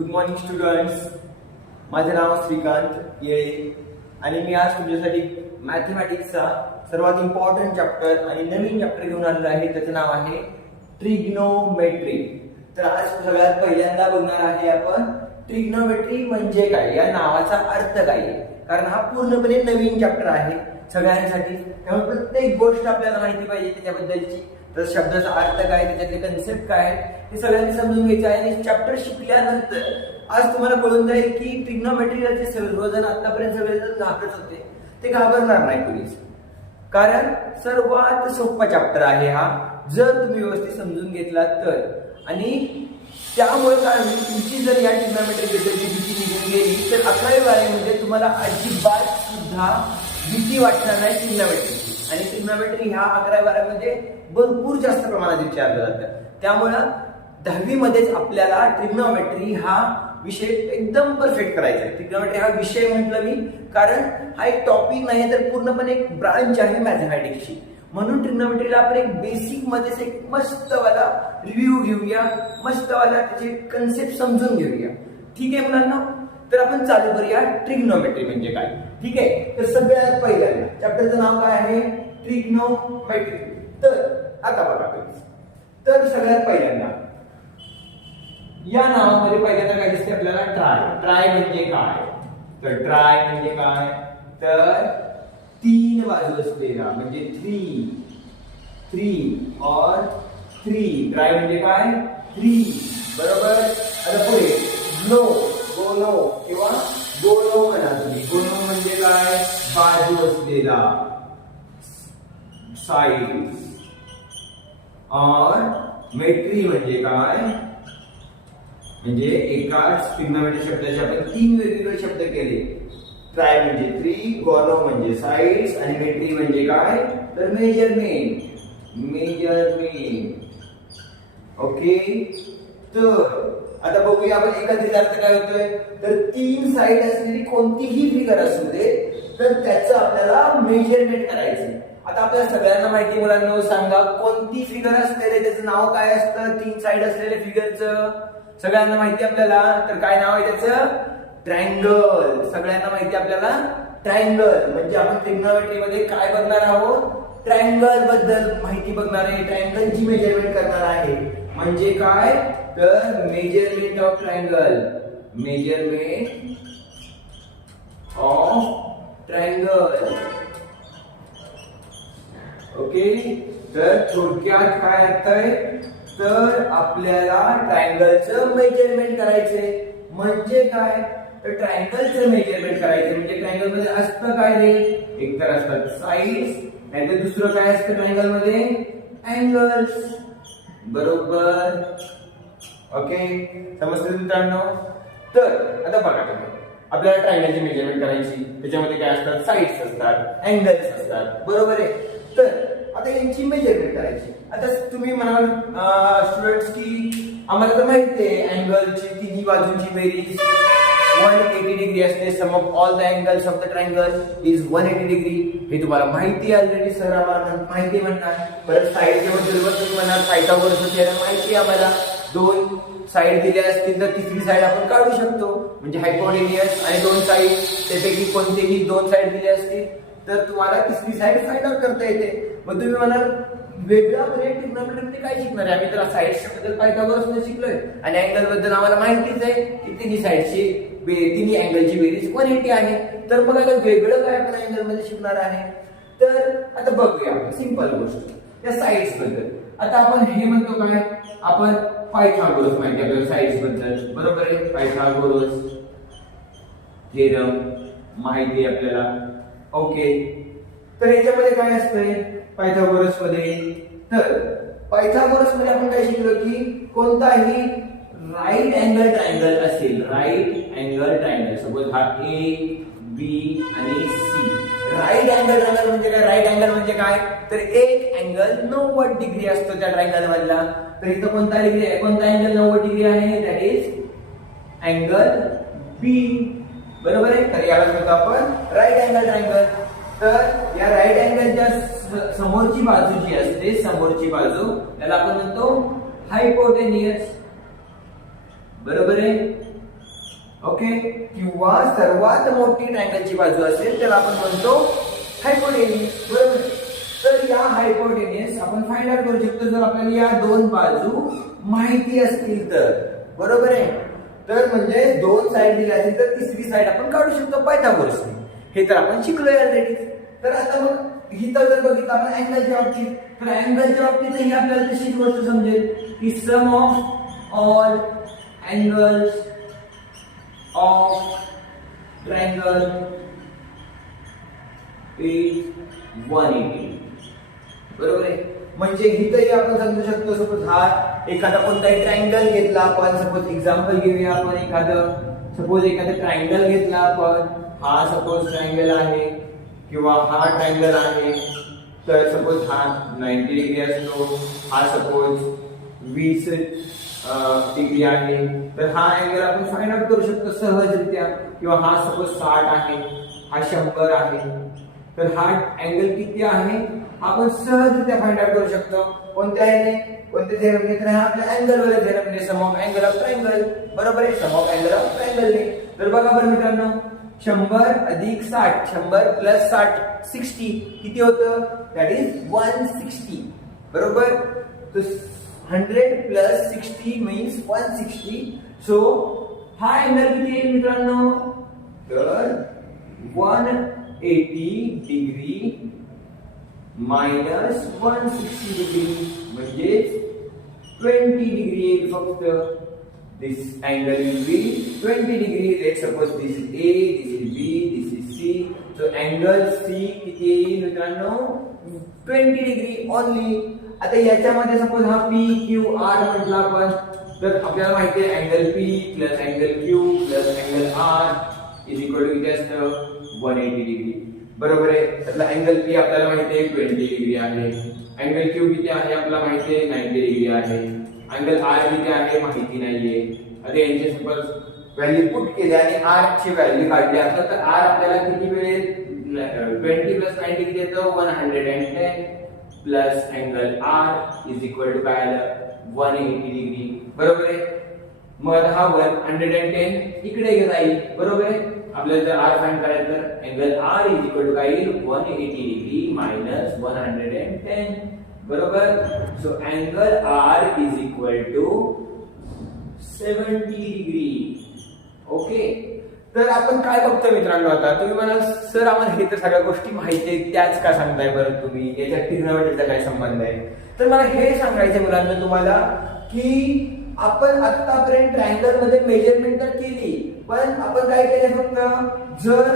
Good morning students. माझे नाव श्रीकांत येळे आणि मी आज तुमच्यासाठी मॅथमॅटिक्सचा सर्वात इम्पॉर्टंट चॅप्टर आणि नवीन चॅप्टर घेऊन आलेलो आहे. त्याचं नाव आहे ट्रिग्नोमेट्री. तर आज सगळ्यात पहिल्यांदा बघणार आहे आपण ट्रिग्नोमेट्री म्हणजे काय, या नावाचा अर्थ काय आहे. कारण हा पूर्णपणे नवीन चॅप्टर आहे सगळ्यांसाठी, त्यामुळे प्रत्येक गोष्ट आपल्याला माहिती पाहिजे त्याच्याबद्दलची. तर शब्दाचा अर्थ काय, त्याच्यातले कन्सेप्ट काय हे सगळ्यांनी समजून घ्यायचं आहे. आणि चॅप्टर शिकल्यानंतर आज तुम्हाला कळून जाईल की ट्रिग्नोमेट्रीला जे सर्वजण आतापर्यंत सगळेजण घाबरत होते ते घाबरणार नाही कोणीच. कारण सर्वात सोपा चॅप्टर आहे हा, जर तुम्ही व्यवस्थित समजून घेतला तर. आणि त्यामुळे काय होईल, तुमची जर या ट्रिग्नोमेट्री बद्दलची भीती निघून गेली तर 11वी मध्ये तुम्हाला अजिबात सुद्धा भीती वाटणार नाही ट्रिग्नोमेट्री. आणि ट्रिग्नोमेट्री ह्या 11वी मध्ये भरपूर जास्त प्रमाणात विचारलं जातं. त्यामुळं 10वी मध्येच आपल्याला ट्रिग्नोमेट्री हा विषय एकदम परफेक्ट करायचा आहे. ट्रिग्नोमेट्री हा विषय म्हटलं मी कारण हा एक टॉपिक नाही तर पूर्णपणे एक ब्रांच आहे मॅथमॅटिक्सची. म्हणून ट्रिग्नोमेट्रीला आपण एक बेसिक मध्येच एक मस्त वाला रिव्ह्यू घेऊया, मस्त वाला त्याचे कन्सेप्ट समजून घेऊया. ठीक आहे मुलांना, तर आपण चालू करूया ट्रिग्नोमेट्री म्हणजे काय. ठीक आहे, तर सगळ्यात पहिल्यांदा चॅप्टरचं नाव काय आहे, ट्रिग्नोमेट्री. तर आता बघा तुम्ही, तर सगळ्यात पहिल्यांदा या नावामध्ये पहिल्यांदा काय दिसते आपल्याला, ट्राय. ट्राय म्हणजे काय, तर ट्राय म्हणजे काय, तर 3 बाजू असलेला म्हणजे 3 और 3. ट्राय म्हणजे काय, 3. बरोबर. आता पुढे ग्लो, गोलो किंवा गोलो म्हणा तुम्ही. गोलो म्हणजे काय, बाजू असलेला, साइड. और मेट्री म्हणजे काय, म्हणजे एकाच ट्रिग्नोमेट्री शब्दाचे आपण 3 वेगवेगळे शब्द केले. ट्राय म्हणजे 3, गोलो म्हणजे साइड्स आणि मेट्री म्हणजे काय, तर मेजरमेंट. ओके, तर आता बघूया आपण एकाच अर्थ काय होतोय. तर 3 साइड असलेली कोणतीही फिगर असू दे तर त्याचं आपल्याला मेजरमेंट करायचं. आता आपल्याला सगळ्यांना माहिती, मुलांना सांगा कोणती फिगर असते त्याचं नाव काय असतं. 3 साइड असलेल्या फिगरचं सगळ्यांना माहिती आपल्याला, तर काय नाव आहे त्याचं, ट्रायंगल. सगळ्यांना माहिती आपल्याला ट्रायंगल. म्हणजे आपण ट्रिग्नोमेट्री मध्ये काय बघणार आहोत, ट्रायंगल बद्दल माहिती बघणार आहे, ट्रायंगलची मेजरमेंट करणार आहे. म्हणजे काय, तर measurement of triangle. Measurement of triangle. Okay, तर थोडक्यात काय अर्थ आहे, तर आपल्याला ट्रायंगलचं मेजरमेंट करायचंय. म्हणजे काय, तर ट्रायंगलचं मेजरमेंट करायचं म्हणजे ट्रायंगल मध्ये असतं काय रे, एक तर असतात साइड्स, नाहीतर दुसरं काय असतं ट्रायंगल मध्ये, अँगल्स. बरोबर. ओके, समजलं मित्रांनो. तर आता बघा तुम्ही, आपल्याला ट्रायंगलची मेजरमेंट करायची, त्याच्यामध्ये काय असतात, साइड्स असतात, अँगल्स असतात. बरोबर आहे. तर आता यांची मेजरमेंट करायची. आता तुम्ही म्हणाल स्टुडंट्स की आम्हाला तर माहिती आहे अँगलची तिन्ही बाजूंची बेरीज 180 डिग्री असते. Sum of all the angles of the triangle is 180 degree. हे तुम्हाला माहिती आहे ऑलरेडी, सर आम्हाला माहिती म्हणणार. परत साइडच्या बद्दल तुम्ही म्हणाल पायथागोरस थेरम माहिती आहे आम्हाला. 2 साइड दिल्या असतील तर तिसरी साइड आपण काढू शकतो, म्हणजे हायपोटेनियस. आणि 2 साइड त्यापैकी कोणतेही 2 साइड दिले असतील तर तुम्हाला तिसरी साइड फाइंड आउट करता येते. मग तुम्ही म्हणाल वेगळ्यापणे ट्रिग्नोमेट्रीमध्ये काय शिकणार आहे, आम्ही तर साइड्सच्या बद्दल पायथागोरस शिकलोय आणि अँगल बद्दल आम्हाला माहितीच आहे की तिन्ही अँगलची बेरीज 180 आहे. तर मग आता वेगळं काय आपण अँगल मध्ये शिकणार आहे. तर आता बघूया सिंपल गोष्ट या साइड्स बद्दल. आता आपण हे म्हणतो काय, आपण पायथागोरस माहिती आपल्याला साइड्स बद्दल. बरोबर आहे, पायथागोरस थेरम माहिती आहे आपल्याला. ओके, तर याच्यामध्ये काय असतंय पायथागोरस मध्ये, तर पायथागोरस मध्ये आपण काय शिकलो की कोणताही राईट अँगल ट्रायंगल असेल, राईट अँगल ट्रायंगल, सपोज हा ए बी आणि सी. राईट अँगल ट्रायंगल म्हणजे काय, राईट अँगल म्हणजे काय, तर एक अँगल 90 डिग्री असतो त्या ट्रायंगल मधला. तर इथं कोणता डिग्री आहे, कोणता अँगल 90 डिग्री आहे, दॅट इज अँगल बी. बरोबर आहे. तर याला म्हणतो आपण राईट अँगल ट्रायंगल. तर या राईट अँगलच्या समोरची बाजू जी असते, समोरची बाजू त्याला आपण म्हणतो हायपोटेनियस. बरोबर आहे. ओके, किंवा सर्वात मोठी ट्रायंगलची बाजू असेल त्याला आपण म्हणतो हायपोटेनियस, बरोबर. तर या हायपोटेनियस आपण फाइंड आउट करू शकतो जर आपल्याला या दोन बाजू माहिती असतील तर, बरोबर आहे. तर म्हणजे दोन साइड दिल्या असतील तर तिसरी साइड आपण काढू शकतो पायथागोरसने. हे तर आपण शिकलोय ऑलरेडी. तर आता मग इथं जर बघितलं आपण अँगलच्या बाबतीत, तर अँगलच्या बाबतीत ही आपल्याला तशीच गोष्ट समजेल की sum of all angles of triangle is 180, बरोबर आहे. म्हणजे इथंही आपण समजू शकतो सपोज हा एखादा कोणताही ट्रायंगल घेतला आपण, सपोज एक्झाम्पल घेऊया आपण एखादा ट्रायंगल घेतला आपण, हा सपोज ट्रायंगल आहे किंवा हा ट्रायंगल आहे. तर सपोज हा 90 डिग्री असतो, हा सपोज 20 डिग्री आहे. तर हा अँगल आपण फाइंड आउट करू शकतो सहजरित्या. किंवा हा सपोज 60 आहे, हा 100 आहे. तर हा अँगल किती आहे आपण सहजरित्या फाइंड आउट करू शकतो. कोणत्या थेरमने? तर हा आपल्या अँगल वाला थेरमने, सम ऑफ अँगल ऑफ ट्रायंगल, बरोबर आहे. सम ऑफ अँगल ऑफ ट्रायंगलने. तर बघा बरं मित्रांनो, 100 अधिक 60, 100 प्लस 60 60 किती होतं? दॅट इज 160, बरोबर. तो 100 प्लस 60 मीन्स 160. सो हा अँगल किती आहे मित्रांनो? तर 180 डिग्री मायनस 160 डिग्री म्हणजे 20 डिग्री येईल फक्त. This angle will be 20 degree. Let's suppose this is A, this is B, this is C. So angle C किती येईल मित्रांनो? 20 degree only. आता याच्यामध्ये सपोज हा P Q R म्हटला आपण, तर आपल्याला माहिती आहे angle P plus angle Q plus angle R is equal to किती असतं? 180 डिग्री, बरोबर आहे. त्यातला अँगल P आपल्याला माहिती आहे 20 डिग्री आहे. अँगल Q किती आहे आपल्याला माहिती आहे 90 डिग्री आहे. अँगल R किती आहे माहिती नाहीये. आता यांचे सपोज व्हॅल्यू पुट केली आणि R ची व्हॅल्यू काढली असं, तर R आपल्याला किती मिळेल? 20 प्लस 90 किती येतं? 110 plus angle R is equal to काय आलं? 180 डिग्री, बरोबर आहे. मग हा 110 इकडे जाईल, बरोबर आहे. आपल्याला जर R फाइंड करायचं तर angle R is equal to काय येईल? 180 डिग्री मायनस 110, बरोबर. So angle R is equal to 70 degree. Okay. तर आपण काय बघतोय मित्रांनो? आता तुम्ही म्हणाल सर आम्हाला हे तर सगळ्या गोष्टी माहिती आहेत, त्याच का सांगताय बरं तुम्ही? याच्यात ट्रिग्नोमेट्रीचा काय संबंध आहे? तर मला हे सांगायचं मुलांना तुम्हाला की आपण आतापर्यंत ट्रायंगल मध्ये मेजरमेंट तर केली, पण आपण काय केलं? फक्त जर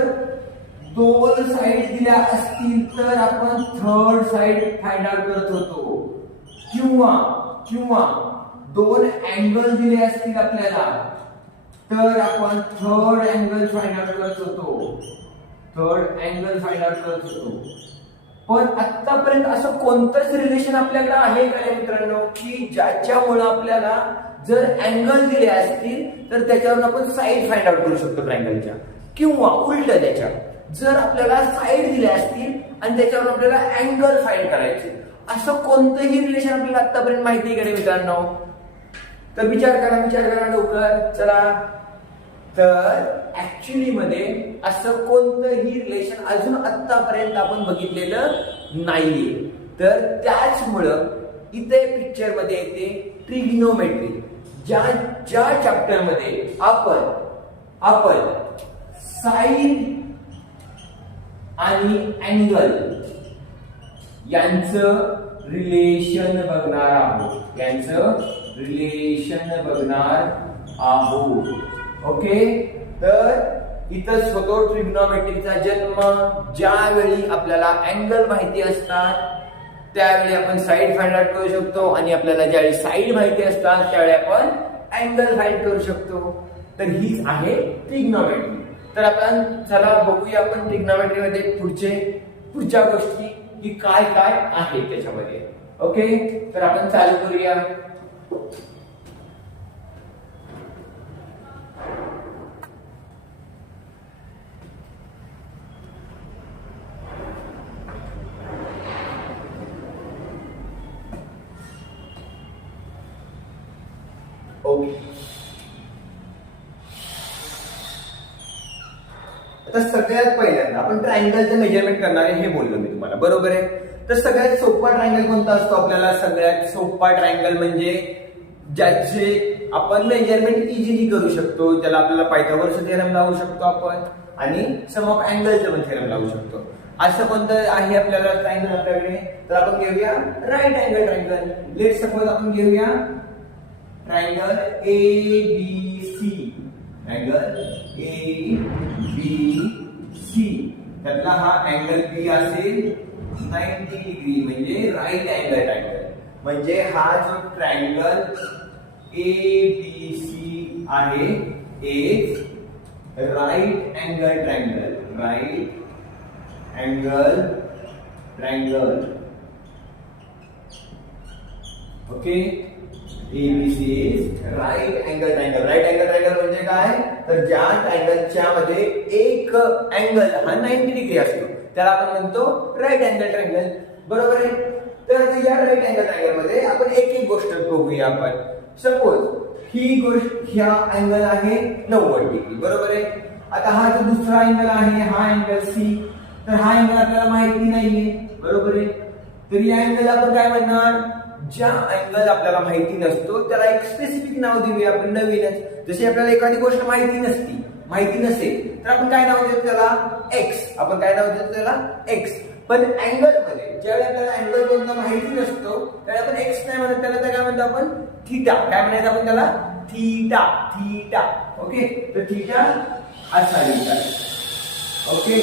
दोन साइड दिल्या असतील तर आपण थर्ड साइड फाइंड आउट करत होतो, किंवा दोन अँगल दिले असतील आपल्याला तर आपण थर्ड अँगल फाइंड आउट करत होतो. पण आतापर्यंत असं कोणतंच रिलेशन आपल्याकडे आहे का मित्रांनो की ज्याच्यामुळे आपल्याला जर अँगल दिले असतील तर त्याच्यावरून आपण साइड फाइंड आउट करू शकतो ट्रायंगलच्या, किंवा उलट त्याच्या जर आपल्याला साइड दिल्या असतील आणि त्याच्यावर आपल्याला अँगल फाइंड करायचे, असं कोणतंही रिलेशन आपल्याला आतापर्यंत माहिती आहे का मित्रांनो? तर विचार करा लवकर, चला. तर ऍक्च्युली मध्ये असं कोणतंही रिलेशन अजून आतापर्यंत आपण बघितलेलं नाहीये. तर त्याचमुळं इथे पिक्चर मध्ये येते ट्रिग्नोमेट्री. ज्या चॅप्टर मध्ये आपण साईड आणि अँगल यांचं रिलेशन बघणार आहोत. ओके. तर इथंच होतो ट्रिग्नोमेट्रीचा जन्म. ज्यावेळी आपल्याला अँगल माहिती असतात त्यावेळी आपण साइड फाइंड आउट करू शकतो, आणि आपल्याला ज्यावेळी साइड माहिती असतात त्यावेळी आपण अँगल फाइंड करू शकतो. तर हीच आहे ट्रिग्नोमेट्री. तर आपण चला बघूया आपण ट्रिग्नोमेट्री मध्ये पुढच्या गोष्टी की काय काय आहे त्याच्यामध्ये. ओके. तर आपण चालू करूया. ओके. तर सगळ्यात पहिल्यांदा आपण ट्रायंगलचं मेजरमेंट करणार आहे हे बोललो मी तुम्हाला, बरोबर आहे. तर सगळ्यात सोपा ट्रायंगल कोणता असतो आपल्याला? सगळ्यात सोपा ट्रायंगल म्हणजे ज्याचे आपण मेजरमेंट इझिली करू शकतो, ज्याला आपल्याला पायथागोरसचा थेरम लावू शकतो आपण आणि सम ऑफ अँगलचं पण थेरम लावू शकतो. असं कोणतं आहे आपल्याला ट्रायंगल आपल्याकडे? तर आपण घेऊया right angle triangle. Let suppose आपण घेऊया ट्रायंगल ABC. ट्रायंगल ABC त्यातला हा अँगल B असेल 90 डिग्री म्हणजे राईट अँगल ट्रायंगल. म्हणजे हा जो ट्रायंगल ABC आहे एक right angle triangle. Right angle triangle. Okay, ABC is right angle triangle. Right angle triangle म्हणजे काय? तर ज्या ट्रायंगलच्या मध्ये एक अँगल हा 90 डिग्री असतो त्याला आपण म्हणतो राईट अँगल ट्रायंगल, बरोबर आहे. तर या राईट अँगल ट्रायंगल मध्ये आपण एक एक गोष्ट बघूया. आपण सपोज ही गोष्ट ह्या अँगल आहे 90 डिग्री, बरोबर आहे. आता हा जो दुसरा अँगल आहे हा अँगल C, तर हा अँगल आपल्याला माहिती नाहीये, बरोबर आहे. तर या अँगल आपण काय म्हणणार? ज्या अँगल आपल्याला माहिती नसतो त्याला एक स्पेसिफिक नाव देऊया आपण नवीनच. जशी आपल्याला एखादी गोष्ट माहिती नसेल तर आपण काय नाव देतो त्याला? एक्स. आपण काय नाव देतो त्याला? एक्स. पण अँगल मध्ये ज्यावेळी आपल्याला अँगल कोणता माहिती नसतो त्यावेळी आपण एक्स नाही म्हणत, त्याला काय म्हणतो आपण? थीटा. काय म्हणायचं आपण त्याला? थीटा. ओके, तर थीटा असा लिहितात. Okay,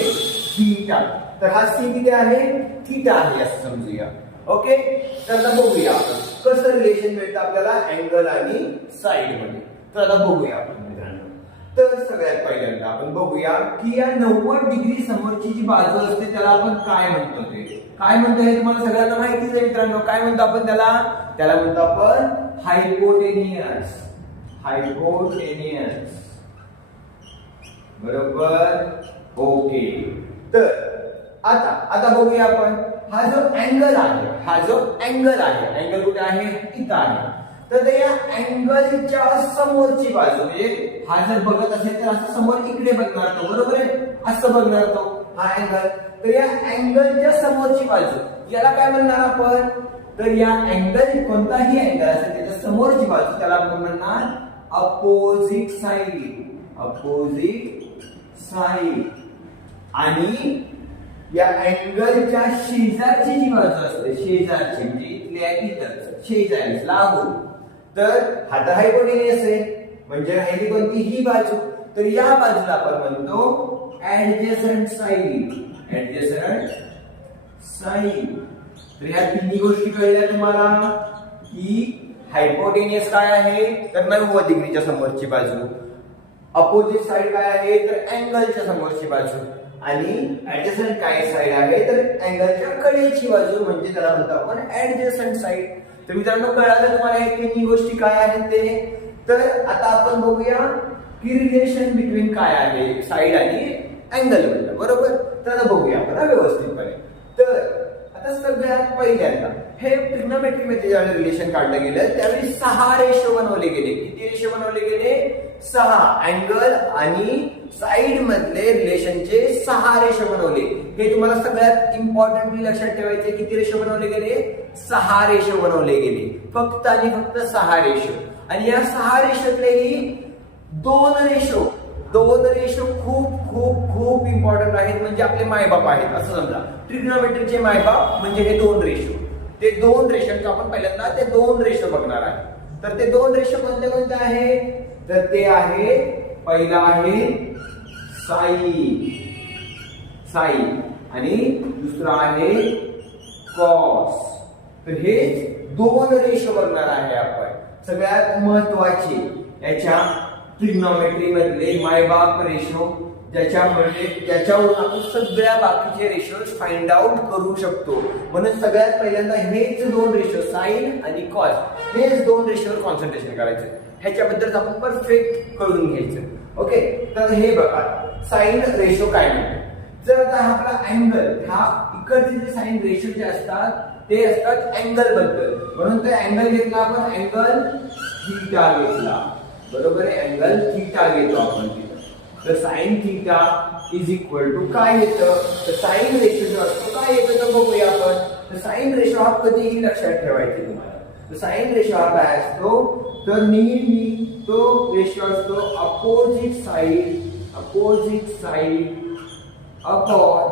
theta. तर हा सी किती आहे? थीटा आहे असं समजूया. ओके, तर आता बघूया आपण कसं रिलेशन मिळतं आपल्याला अँगल आणि साइड मध्ये. तर आता बघूया आपण मित्रांनो. तर सगळ्यात पहिल्यांदा आपण बघूया की या 90 डिग्री समोरची जी बाजू असते त्याला आपण काय म्हणतो? ते काय म्हणतो हे तुम्हाला सगळ्यांना माहितीच आहे मित्रांनो. काय म्हणतो आपण त्याला? त्याला म्हणतो आपण हायपोटेनियस. बरोबर. ओके, तर आता बघूया आपण हा जो अँगल आहे, अँगल कुठे आहे? इथं आहे. तर या अँगलच्या समोरची बाजू म्हणजे हा जर बघत असेल तर असं समोर इकडे बघणार तो, बरोबर आहे. असं बघणार तो हा अँगल. तर या अँगलच्या समोरची बाजू याला काय म्हणणार आपण? तर या अँगल कोणताही अँगल असेल त्याच्या समोरची बाजू त्याला आपण म्हणणार अपोजिट साइड. आणि या अँगलच्या शेजारची जी बाजू असते, शेजारची म्हणजे इथल्या इथं शेजारी लागून, तर हा तर हायपोटेनियस आहे म्हणजे राहिली कोणती? ही बाजू. तर या बाजूला आपण म्हणतो ऍडजसंट साइड. तर ह्या तिन्ही गोष्टी कळल्या तुम्हाला की हायपोटेनियस काय आहे? तर 90 डिग्रीच्या समोरची बाजू. अपोजिट साइड काय आहे? तर अँगलच्या समोरची बाजू. आणि ऍडजसंट काय साइड आहे? तर अँगलच्या कडेची बाजू म्हणजे त्याला म्हणतो आपण ऍडजसंट साइड. तर मित्रांनो कळालं तुम्हाला हे तिन्ही गोष्टी काय आहेत ते. तर आता आपण बघूया की रिलेशन बिटवीन काय आहे साइड आणि अँगल मधलं, बरोबर. तर आता बघूया आपण व्यवस्थितपणे. तर आता सगळ्यात पहिल्यांदा हे ट्रिग्नोमेट्री मध्ये ज्यावेळी रिलेशन काढलं गेलं त्यावेळी 6 रेशो बनवले गेले. किती रेशो बनवले गेले? 6. अँगल आणि साइड मधले रिलेशनचे 6 रेशो बनवले. हे तुम्हाला सगळ्यात इम्पॉर्टंटली लक्षात ठेवायचे. किती रेशो बनवले गेले? 6 रेशो बनवले गेले. फक्त आणि फक्त 6 रेशो. आणि या 6 रेशोतलेही 2 रेशो खूप खूप खूप इम्पॉर्टंट आहेत. म्हणजे आपले मायबाप आहेत असं समजा. ट्रिग्नोमेट्रीचे मायबाप म्हणजे हे 2 रेशो. ते 2 रेशोचा आपण पहिल्यांदा ते 2 रेशो बघणार आहे. तर ते 2 रेशो कोणते कोणते आहे? तर ते आहे, पहिला आहे साइन आणि दुसरा आहे कॉस. तर हे 2 रेशो बघणार आहे आपण. सगळ्यात महत्वाचे याच्या ट्रिग्नोमेट्री मधले मायबाप रेशो ज्याच्यावरून आपण सगळ्या बाकीचे रेशोज फाइंड आउट करू शकतो. म्हणून सगळ्यात पहिल्यांदा हेच 2 रेशो साइन आणि कॉस हेच 2 रेशोवर कॉन्सन्ट्रेशन करायचं. ह्याच्याबद्दल आपण परफेक्ट कळून घ्यायचं. ओके, तर हे बघा साइन रेशो काय म्हणतो. जर आता आपला अँगल हा इकडचे जे साइन रेशो जे असतात ते असतात अँगल बद्दल. म्हणून ते अँगल घेतला आपण, अँगल थीटा घेतला, बरोबर आहे. अँगल थीटा घेतो आपण तिथं. तर sine theta is equal to काय येतं, तर साइन रेशो जो असतो काय येतं तर बघूया आपण. तर साइन रेशो हा कधीही लक्षात ठेवायचे तुम्हाला. तर साइन रेशो हा काय असतो, तर नेहमी तो रेशो असतो अपोजिट साइड अपॉन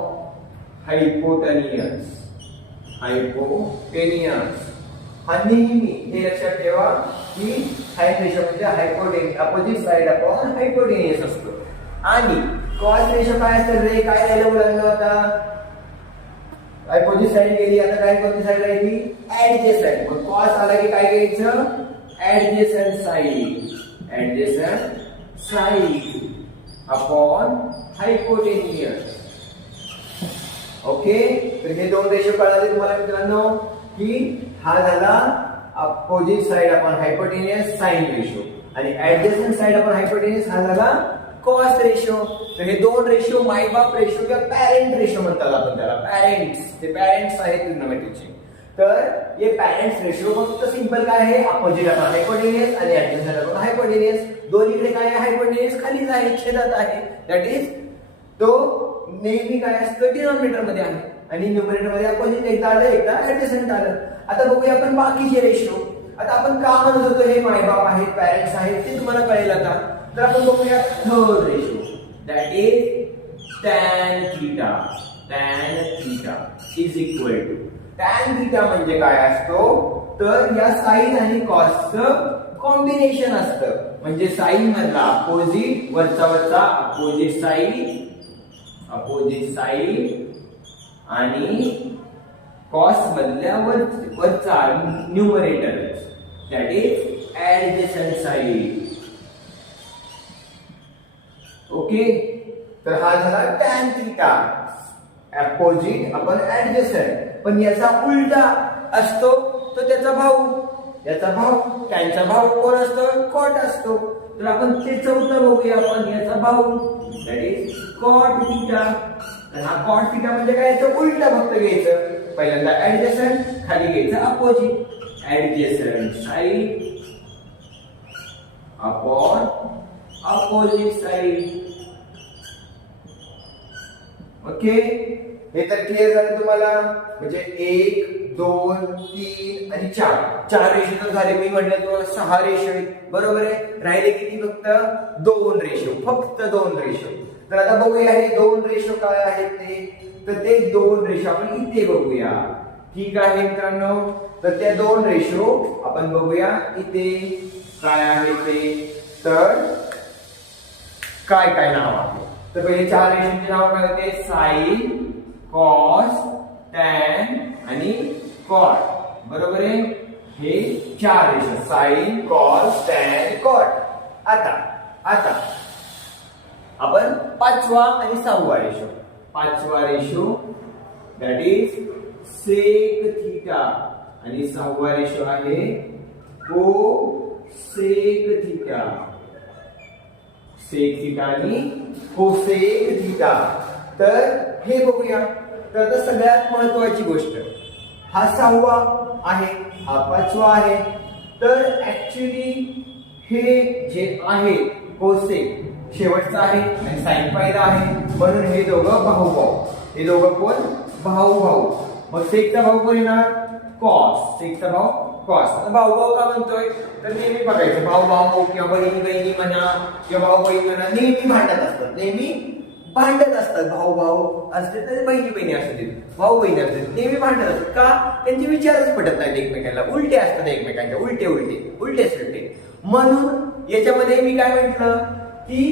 हायपोटेनियस. हा नेहमी हे लक्षात ठेवा की साइन रेशो म्हणजे hypotenuse, opposite side upon hypotenuse असतो. आणि कॉस रेशो काय असतं रे, काय राहिलं मुलांना आता, अपोजिट साइड गेली, आता काय कोणती साइड राहिली, ऍडजेसंट. मग कॉस आला की काय घ्यायचं, adjacent side upon hypotenuse. Okay, तर हे दोन रेशो कळाले तुम्हाला मित्रांनो की हा झाला opposite side upon hypotenuse sine ratio आणि ऍडजेसंट साइड अपॉन हायपोटेनियस हा झाला कॉस रेशो. तर हे दोन रेशो मायबाप रेशो किंवा पॅरेंट रेशो म्हणतात आपण त्याला. ते पॅरेंट्स आहेत ट्रिग्नोमेट्रीचे. तर हे पॅरेंट्स रेशो फक्त सिंपल काय आहे, अपोजिट अपॉन हायपोटेनियस आणि ऍडजसंट अपॉन हायपोटेनियस. दोन्हीकडे काय आहे, हायपोटेनियस खालीच आहे, छेदात आहे. दॅट इज तो नेहमी काय असतं डिनॉमिनेटर मध्ये आहे आणि न्यूमरेटर मध्ये अपोजिट एकदा आलं एकदा ऍडजसंट आलं. आता बघूया आपण बाकीचे रेशो. आता आपण का म्हणत होतो हे मायबाप आहेत, पॅरेंट्स आहेत ते तुम्हाला कळेल आता. तर आपण बघूया third ratio, that is tan theta is equal to. Tan theta म्हणजे काय असतो, तर या साइन आणि कॉसचं कॉम्बिनेशन असतं. म्हणजे साइन मधला अपोजिट वरचा अपोजिट साइड आणि कॉस मधल्या वरचा numerator, that is adjacent side. Okay, तर हा झाला टॅन थीटा, अपोजिट आपण ऍडजेसंट. पण याचा उलटा असतो तो त्याचा भाऊ, टॅनचा भाऊ कोण असतो, कॉट असतो. तर आपण ते चौथं बघूया आपण, याचा भाऊ दॅट इज कॉट थीटा. तर हा कॉट थीटा म्हणजे काय, याचं उलटा फक्त घ्यायचं. पहिल्यांदा ऍडजेसंट, खाली घ्यायचं opposite. Adjacent side upon opposite side. Okay, हे तर क्लिअर झालं तुम्हाला. म्हणजे 1 2 3 आणि 4 रेशो तर झाले. मी म्हटलं तुम्हाला 6 रेशो आहेत, बरोबर आहे. राहिले किती, फक्त 2 रेशो, फक्त 2 रेशो. तर आता बघूया हे 2 रेशो काय आहेत ते. तर ते 2 रेशो आपण इथे बघूया. ठीक आहे मित्रांनो, तर त्या 2 रेशो आपण बघूया इथे काय आहे ते. तर काय नाव आहे, तर पहिले 4 रेशोचे नाव काय होते, साइन, कॉस, टॅन आणि कॉट. बरोबर आहे, हे 4 ratio, sine, cos, tan, cot. आता आपण 5वा आणि 6वा रेशो. 5वा ratio that is sec theta आणि 6वा रेशो आहे कोसेक थीटा. सेक थीटा आणि कोसेक थीटा. तर हे बघूया. तर आता सगळ्यात महत्वाची गोष्ट, हा 6वा आहे, हा 5वा आहे. तर ऍक्च्युली हे जे आहे कोसेक शेवटचा आहे आणि साइन पहिला आहे, म्हणून हे दोघं भाऊ. हे दोघं कोण, भाऊ. मग सेकचा भाऊ कोण येणार, कॉस. सेकचा भाऊ कॉस. भाऊ का म्हणतोय, तर नेहमी बघायचं भाऊ किंवा बहिणी म्हणा किंवा भाऊ म्हणा, नेहमी भांडत असतात. भाऊ असते तर बहिणी असतील, भाऊ बहिणी असतील, नेहमी भांडत असतात. का, त्यांचे विचारच पटत नाहीत एकमेकांना, उलटे असतात एकमेकांच्या, उलटे. म्हणून याच्यामध्ये मी काय म्हटलं की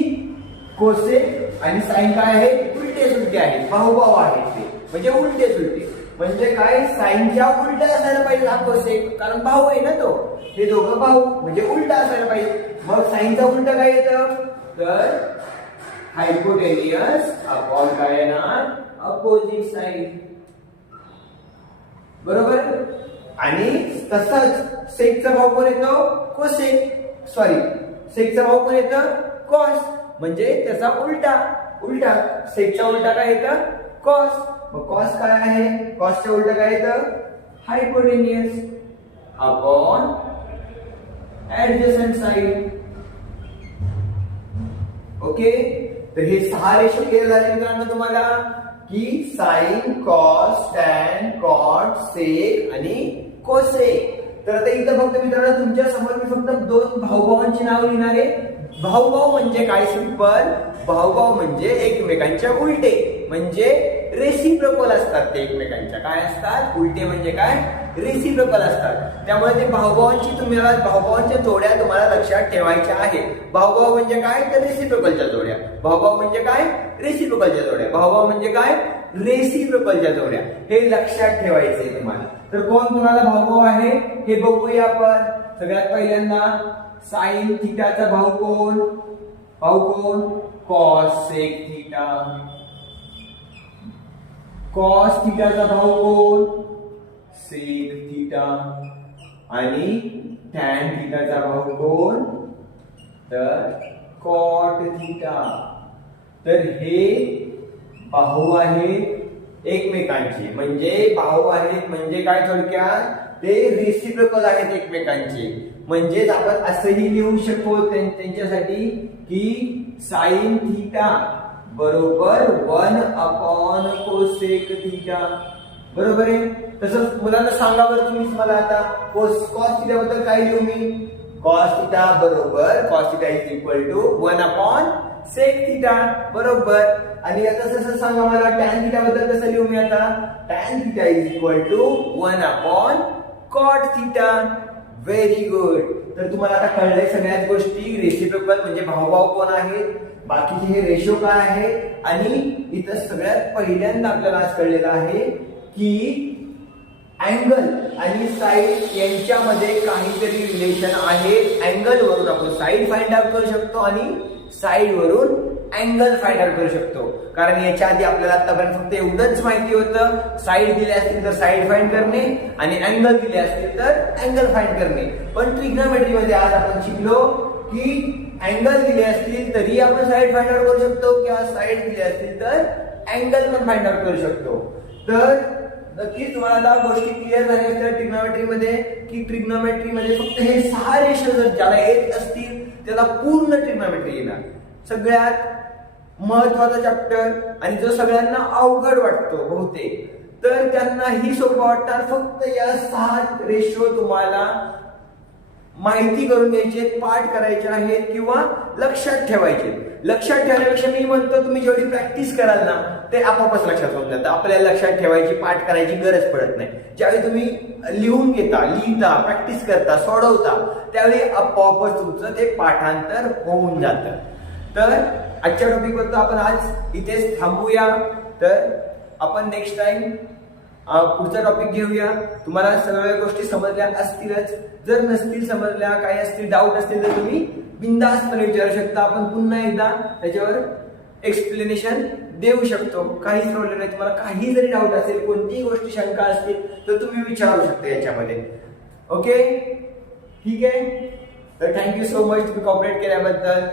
कोसेक आणि साइन काय आहे, उलटे आहेत, भाऊ आहेत ते, म्हणजे उलटे. म्हणजे काय, साइनच्या उलटा असायला पाहिजे हा कोसेक, कारण भाऊ आहे ना तो. हे दोघं भाऊ म्हणजे उलटा असायला पाहिजे. मग साइनचा उलटा काय येतं, तर हायपोटेनियस अपॉन काय येणार, अपोजिट साइड. बरोबर. आणि तसंच सेकचा भाऊ कोण येतो, कोसेक. सेकचा भाऊ कोण येतं, कॉस. म्हणजे त्याचा उलटा सेकचा उलटा काय येतं, कॉस. मग कॉस काय आहे, कॉसच्या उलटा काय येतं, hypotenuse upon adjacent side. Okay, तर हे 6 रेशो क्लिअर झाले मित्रांनो तुम्हाला, की साइन, कॉस, टॅन, कॉट, सेक आणि कोसेक. तर आता इथं फक्त मित्रांनो तुमच्या समोर मी फक्त 2 भाऊभावांची नाव लिहिणार आहे. भाऊभाव म्हणजे काय? सिंपल. भाऊभाव म्हणजे एकमेकांच्या उलटे, म्हणजे रेसिप्रोकल असतात ते एकमेकांच्या. काय असतात? उलटे म्हणजे काय? रेसिप्रोकल असतात. त्यामुळे ते भाऊभावांच्या जोड्या तुम्हाला लक्षात ठेवायच्या आहेत. भाऊभाव म्हणजे काय? तर रेसिप्रोकलच्या जोड्या. भाऊभाव म्हणजे काय? रेसिप्रोकलच्या जोड्या. भाऊभाव म्हणजे काय? रेसिप्रोकलच्या जोड्या. हे लक्षात ठेवायचे तुम्हाला. तर कोण कोणाला भाऊभाव आहे हे बघूया आपण. सगळ्यात पहिल्यांदा साइन थिटाचा भाऊ कोण? Cosec theta. कॉस थिटाचा भाऊ कोण? Sec theta. आणि टॅन थिटाचा भाऊ कोण? तर कॉट थिटा. तर हे भाऊ आहेत एकमेकांचे. म्हणजे भाऊ आहेत म्हणजे काय? थोडक्यात ते रेसिप्रोकल आहेत एकमेकांचे. म्हणजेच आपण असंही लिहू शकतो त्यांच्यासाठी की साइन थिटा बरोबर 1 कोसेक थिटा. बरोबर आहे. तसंच मुलांना सांगा बरं तुम्हीच मला आता कॉस थिटा बद्दल काय लिहू मी? कॉस थिटा बरोबर cos theta is equal to 1 sec theta. बरोबर. आणि आता तसं सांगा मला टॅन थिटा बद्दल कसं लिहू मी आता? Tan theta is equal to 1 cot theta. Very good. तर तुम्हाला आता कळलंय सगळ्याच गोष्टी. रेसिप्रोकल म्हणजे भाऊभाव कोण आहेत, बाकीचे हे रेशो काय आहे, आणि इथं सगळ्यात पहिल्यांदा आपल्याला आज कळलेलं आहे की अँगल आणि साइड यांच्यामध्ये काहीतरी रिलेशन आहे. अँगल वरून आपण साइड फाइंड आउट करू शकतो आणि साइड वरून अँगल फाइंड आउट करू शकतो. कारण याच्या आधी आपल्याला आतापर्यंत फक्त एवढंच माहिती होतं, साइड दिले असतील तर साइड फाइंड करणे आणि अँगल दिले असतील तर अँगल फाइंड करणे. पण ट्रिग्नोमेट्री मध्ये आज आपण शिकलो की अँगल दिले असतील तरी आपण साइड फाइंड आउट करू शकतो किंवा साइड दिले असतील तर अँगल पण फाइंड आउट करू शकतो. तर नक्कीच तुम्हाला गोष्टी क्लिअर झाल्या असतील ट्रिग्नोमेट्री मध्ये, की ट्रिग्नोमेट्री मध्ये फक्त हे 6 रेशो जर ज्याला येत असतील त्याला पूर्ण ट्रिग्नोमेट्री येणार. सगळ्यात महत्वाचा चॅप्टर आणि जो सगळ्यांना अवघड वाटतो बहुतेक, तर त्यांना ही सोपं वाटणार. फक्त या 6 रेशो तुम्हाला माहिती करून घ्यायचे, पाठ करायचे आहेत किंवा लक्षात ठेवायचे. लक्षात ठेवण्यापेक्षा मी म्हणतो तुम्ही जेवढी प्रॅक्टिस कराल ना ते आपोआपच लक्षात होऊन जातं. आपल्याला लक्षात ठेवायची, पाठ करायची गरज पडत नाही. ज्यावेळी तुम्ही लिहिता, प्रॅक्टिस करता, सोडवता, त्यावेळी आपोआपच तुमचं ते पाठांतर होऊन जातं. तर आजच्या टॉपिक बद्दल आपण आज इथेच थांबूया. तर आपण नेक्स्ट टाइम पुढचा टॉपिक घेऊया. तुम्हाला सगळ्या गोष्टी समजल्या असतीलच. जर नसतील समजल्या, काही असतील डाऊट असतील तर तुम्ही बिनधास्तपणे विचारू शकता. आपण पुन्हा एकदा त्याच्यावर एक्सप्लेनेशन देऊ शकतो. काहीच प्रॉब्लेम नाही. तुम्हाला काही जरी डाऊट असेल, कोणतीही गोष्टी शंका असतील तर तुम्ही विचारू शकता याच्यामध्ये. ओके, ठीक आहे. तर थँक्यू सो मच तुम्ही कॉपरेट केल्याबद्दल.